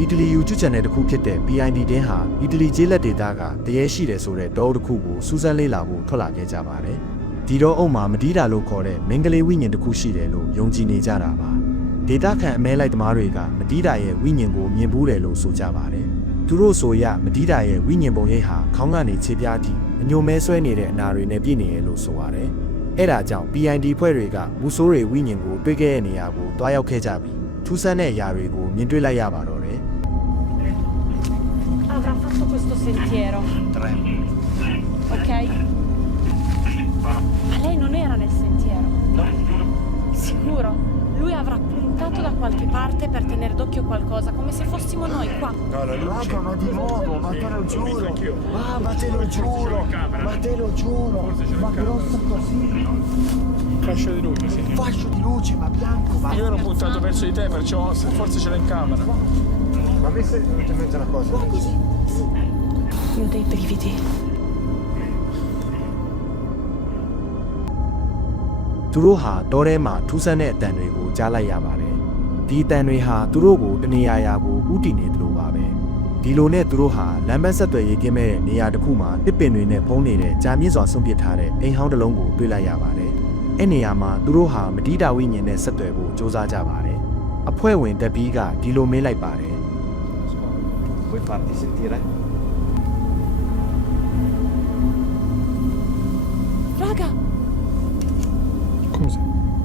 အီတလီယူကျွချန်နယ်တစ်ခုဖြစ်တဲ့ PID တင်းဟာအီတလီကျေးလက်ဒေသကတရေရှိတယ်ဆိုတဲ့တောအုပ်တစ်ခုကိုစူးစမ်းလေ့လာဖို့ထွက်လာခဲ့ကြပါတယ်။ဒီတော့အုပ်မှာမတီးတာလို့ခေါ်တဲ့မင်္ဂလေးဝိညာဉ်တစ်ခုရှိတယ်လို့ယုံကြည်နေကြတာပါ။ဒေတာခန်အမဲလိုက်သမားတွေကမတီးတာရဲ့ဝိညာဉ်ကိုမြင်ဘူးတယ်လို့ဆိုကြပါတယ်။သူတို့ဆိုရမတီးတာရဲ့ဝိညာဉ်ပုံရိပ်ဟာခေါင်းကနေခြေပြားထိအညိုမဲဆွဲနေတဲ့အနာတွေနဲ့ပြည့်နေရလို့ဆိုရတယ်။အဲ့ဒါကြောင့် PID ဖွဲ့တွေကမူဆိုးတွေဝိညာဉ်ကိုတွေ့ခဲ့တဲ့နေရာကိုတွားရောက်ခဲ့ကြပြီးထူးဆန်းတဲ့အရာတွေကိုမြင်တွေ့လိုက်ရပါတော့တယ် Avrà fatto questo sentiero, Tre. ok? Ma lei non era nel sentiero. No. Sicuro. Lui avrà puntato da qualche parte per tenere d'occhio qualcosa, come se fossimo noi qua. No, la luce. Raga, ma di nuovo, ma te lo giuro. Ah, ma te lo giuro. Ma te lo giuro. Ma grosso così. Fascio di luce, sì. Fascio di luce, ma bianco, ma... Io ero puntato verso di te, perciò se- forse ce l'ho in camera. Ma mi in mente una cosa? Io ho dei brividi. သူတို့ဟာတောထဲမှာထူးဆန်းတဲ့အတန်တွေကိုကြားလိုက်ရပါတယ်ဒီအတန်တွေဟာသူတို့ကိုတနေရာရာကိုဥတည်နေသလိုပါပဲဒီလိုနဲ့သူတို့ဟာလမ်းမဆက်သွယ်ရေးကင်းမဲ့တဲ့နေရာတစ်ခုမှာတစ်ပင်တွေနဲ့ဖုံးနေတဲ့ကြာမြင့်စွာဆွန့်ပစ်ထားတဲ့အိမ်ဟောင်းတစ်လုံးကိုတွေ့လိုက်ရပါတယ်အဲ့နေရာမှာသူတို့ဟာမတိတာဝိညာဉ်နဲ့ဆက်သွယ်ဖို့စ조사ကြပါတယ်အဖွဲ့ဝင်တက်ပြီးကဒီလိုမေးလိုက်ပါတယ် Vuoi farti sentire? Raga, Cosa?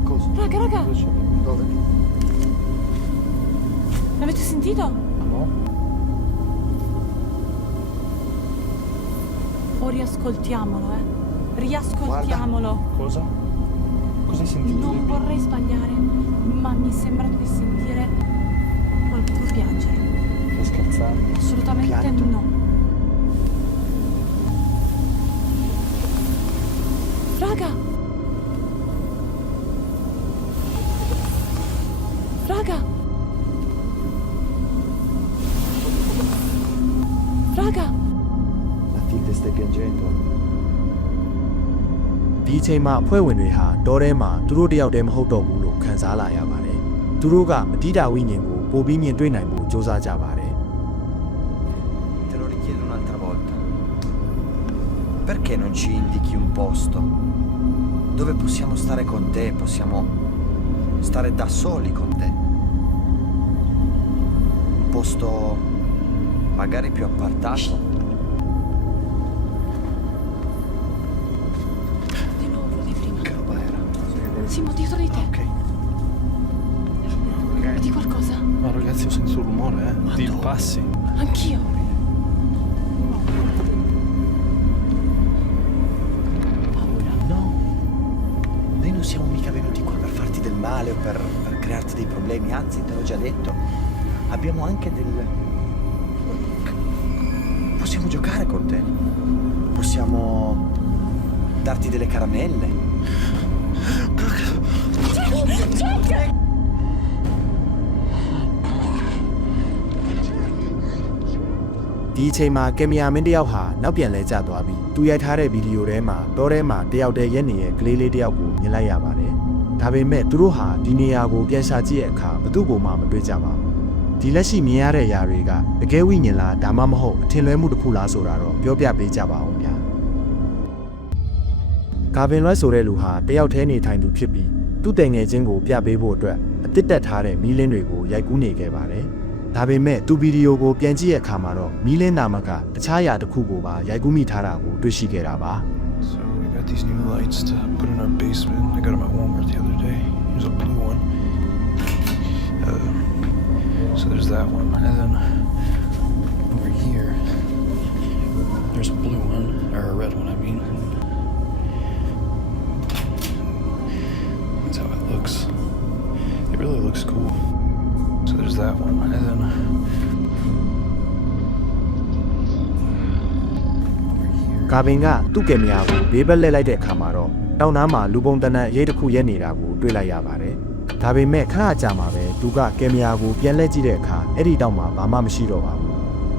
Cosa? raga, raga, Dove? l'avete sentito? No? O riascoltiamolo, eh. Riascoltiamolo. Cosa? Cosa hai sentito? Non vorrei sbagliare, ma mi è sembrato di sentire Assolutamente Pianto? no. Raga! Raga! Raga! Matilde stai piangendo? ဒီအချိန်မှာအဖွဲ့ဝင်တွေဟာတောထဲမှာသူတို့တယောက်တည်းမဟုတ်တော့ဘူးလို့ခံစားလာရပါတယ်သူတို့ကမတိတာဝိညာဉ်ကိုပိုပြီးမြင်တွေ့နိုင်ဖို့စ조사ကြပါတယ် Perché non ci indichi un posto dove possiamo stare con te, possiamo stare da soli con te? Un posto magari più appartato? Di nuovo di prima. Che roba era? Simo, dietro di te. Ok. Vedi qualcosa? Ma ragazzi ho sentito un rumore, eh? Ma Di dove? passi. Anch'io. male o per, per crearti dei problemi, anzi, te l'ho già detto. Abbiamo anche del. Possiamo giocare con te. Possiamo darti delle caramelle. Jack! ဒီအချိန်မှာကင်မရာမင်းတစ်ယောက်ဟာနောက်ပြန်လဲကျသွားပြီးသူရိုက်ထားတဲ့ဗီဒီယိုထဲမှာတောထဲမှာတယောက်တည်းရက်နေတဲ့ကလေးလေးတစ်ယောက်ကိုမြင်လိုက်ရပါတယ်။ ဒါပေမဲ့သူတို့ဟာဒီနေရာကိုပြန်ရှာကြည့်တဲ့အခါဘသူ့ကိုမှမတွေ့ကြပါဘူး။ဒီလက်ရှိမြင်ရတဲ့အရာတွေကတကယ်ဝိညာဉ်လားဒါမှမဟုတ်အထင်လွဲမှုတစ်ခုလားဆိုတာတော့ပြောပြပေးကြပါဦးဗျာ။ကာဗင်လွိုက်ဆိုတဲ့လူဟာတယောက်တည်းနေထိုင်သူဖြစ်ပြီးသူ့တည်ငယ်ချင်းကိုပြပေးဖို့အတွက်အတစ်တက်ထားတဲ့မီးလင်းတွေကိုရိုက်ကူးနေခဲ့ပါတယ်။ဒါပေမဲ့သူဗီဒီယိုကိုပြန်ကြည့်တဲ့အခါမှာတော့မီးလင်းနာမကတခြားအရာတစ်ခုကိုပါရိုက်ကူးမိထားတာကိုတွေ့ရှိခဲ့တာပါ So we got these new lights to put in our basement. I got them at Walmart the other day. Here's a blue one. Uh, so there's that one, and then over here, there's a blue one or a red one. I mean, that's how it looks. It really looks cool. So there's that one, and then over here. ကာဗင်ကသူ့ကင်မရာကိုဘေးဘက်လှည့်လိုက်တဲ့အခါမှာတော့တောင်နားမှာလူပုံတနက်ရေးတစ်ခုရက်နေတာကိုတွေ့လိုက်ရပါတယ်ဒါပေမဲ့ခဏကြာမှပဲသူကကင်မရာကိုပြန်လှည့်ကြည့်တဲ့အခါအဲ့ဒီတောင်မှာဘာမှမရှိတော့ပါဘူး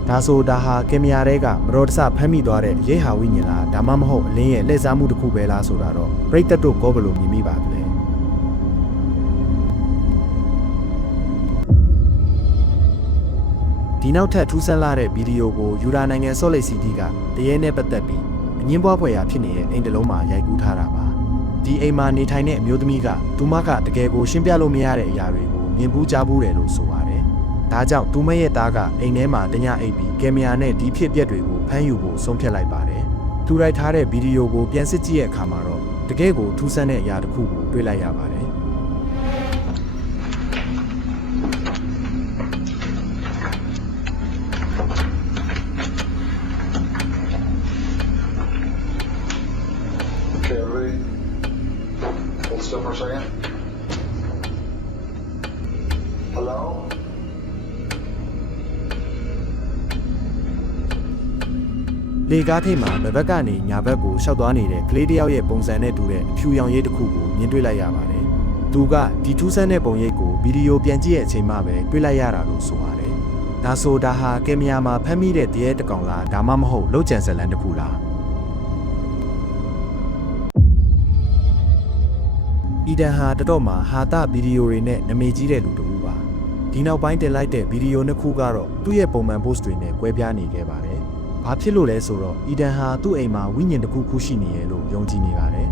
ဒါဆိုဒါဟာကင်မရာတွေကမတော်တဆဖမ်းမိသွားတဲ့ရိတ်ဟာဝိညာဉ်လားဒါမှမဟုတ်အလင်းရဲ့လှည့်စားမှုတစ်ခုပဲလားဆိုတာတော့ပြိတ္တတို့ကောဘယ်လိုမြင်မိပါသ လဲနောက်ထပ်ထူးဆန်းလာတဲ့ဗီဒီယိုကိုယူရာနိုင်ငံဆော့လိတ်စီတီကတရေနဲ့ပတ်သက်ပြီးအငင်းပွားဖွယ်ရာဖြစ်နေတဲ့အိမ်တစ်လုံးမှာရိုက်ကူးထားတာပါဒီအိမ်မှာနေထိုင်တဲ့အမျိုးသမီးကသူမကတကယ်ကိုရှင်းပြလို့မရတဲ့အရာတွေကိုမြင်ဘူးကြားဘူးတယ်လို့ဆိုပါတယ်ဒါကြောင့်သူမရဲ့သားကအိမ်ထဲမှာတညအိပ်ပြီးကင်မရာနဲ့ဒီဖြစ်ပျက်တွေကိုဖမ်းယူဖို့ဆုံးဖြတ်လိုက်ပါတယ်သူရိုက်ထားတဲ့ဗီဒီယိုကိုပြန်စစ်ကြည့်ရဲ့အခါမှာတော့တကယ်ကိုထူးဆန်းတဲ့အရာတစ်ခုကိုတွေ့လိုက်ရပါတယ် လေကားထိပ်မှာဘက်ဘက်ကနေညာဘက်ကိုရှောက်သွားနေတဲ့ကလေးတစ်ယောက်ရဲ့ပုံစံနဲ့တူတဲ့အဖြူရောင်ရိပ်တစ်ခုကိုမြင်တွေ့လိုက်ရပါတယ်။သူကဒီထူးဆန်းတဲ့ပုံရိပ်ကိုဗီဒီယိုပြန်ကြည့်ရဲ့အချိန်မှပဲတွေ့လိုက်ရတာလို့ဆိုပါတယ်။ဒါဆိုဒါဟာကင်မရာမှာဖမ်းမိတဲ့တရေတစ်ကောင်လားဒါမှမဟုတ်လောက်ကျန်ဇလန်တစ်ခုလား။အီဒန်ဟာတတော့မှာဟာတာဗီဒီယိုတွေနဲ့နာမည်ကြီးတဲ့လူတစ်ဦးပါ။ ဒီနောက်ပိုင်းတင်လိုက်တဲ့ဗီဒီယိုနှစ်ခုကတော့သူ့ရဲ့ပုံမှန် post တွေနဲ့ကွဲပြားနေခဲ့ပါတယ်။ဘာဖြစ်လို့လဲဆိုတော့အီဒန်ဟာသူ့အိမ်မှာဝိညာဉ်တစ်ခုခုရှိနေရလို့ယုံကြည်နေပါတယ်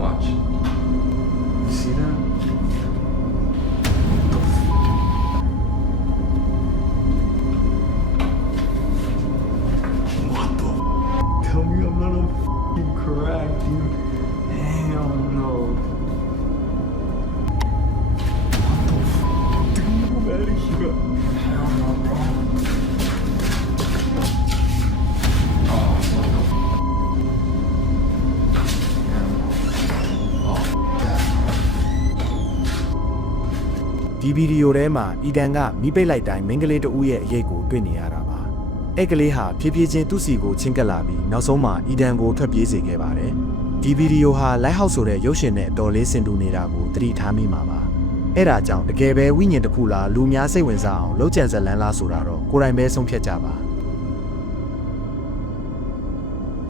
Watch. ဒီဗီဒီယိုထဲမှာအီဒန်ကမိပိတ်လိုက်တိုင်းမင်းကလေးတဦးရဲ့အရေးကိုတွေ့နေရတာပါအဲ့ကလေးဟာဖြည်းဖြည်းချင်းသူ့စီကိုချင်းကပ်လာပြီးနောက်ဆုံးမှာအီဒန်ကိုထွက်ပြေးစေခဲ့ပါတယ်ဒီဗီဒီယိုဟာ Lighthouse ဆိုတဲ့ရုပ်ရှင်နဲ့အတော်လေးဆင်တူနေတာကိုသတိထားမိမှာပါအဲ့ဒါကြောင့်တကယ်ပဲဝိညာဉ်တစ်ခုလားလူများစိတ်ဝင်စားအောင်လောက်ကျန်ဇလန်းလားဆိုတာတော့ကိုယ်တိုင်ပဲဆုံးဖြတ်ကြပါ